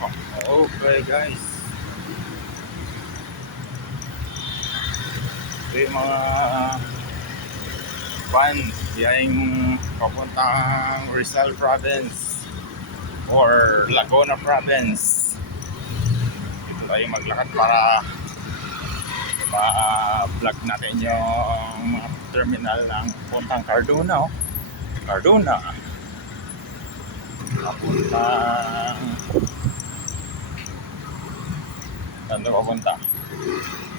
Okay guys, ito yung mga van biyaheng papuntang Rizal Province or Laguna Province. Dito tayo maglakad para ma-vlog natin yung mga terminal ng puntang Cardona. Cardona papuntang saan ito papunta?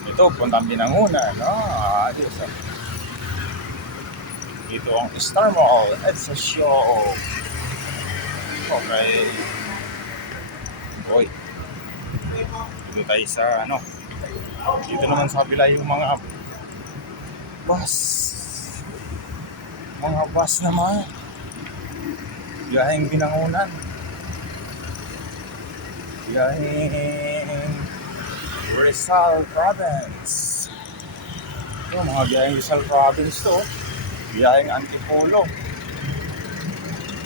Ito puntang Binangunan, no? Ayos. Dito ang Star Mall. It's a show. Okay. Boy. Dito tayo sa ano. Dito naman sa kabila yung mga bus. Mga bus naman. Biyaheng Binangunan. Biyaheng Rizal Province. Ito mga biyaheng Rizal Province to. Biyaheng Antipolo.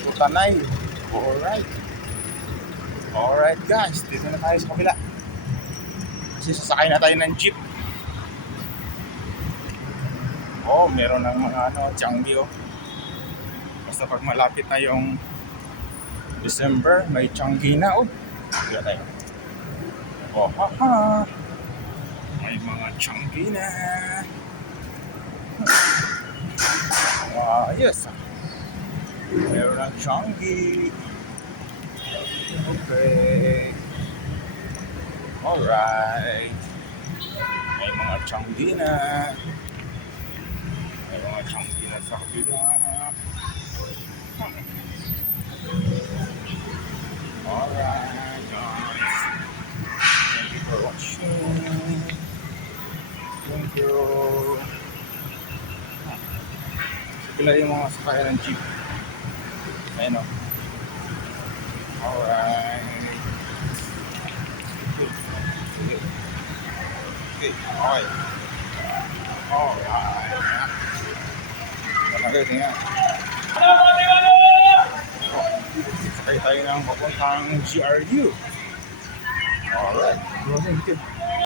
Putanay. Alright guys, dito na tayo sa kabila. Kasi sasakay na tayo ng jeep. Oh, meron ng mga Changi oh. Basta pag malapit na yung December, may Changi na oh. Dito tayo. Oh, haha. May mga Changi na. Yes. Meron ng Changi. Okay. Alright. May mga Changi na. May mga Changi na sa kabila. Alright guys. Thank you for watching. Thank you. Sila yung mga sakay ng jeep. Ayun o. Alright. Okay. Okay. Alright. Talaga ito nga. Sakay tayo ng papuntang GRU. Alright. Thank you.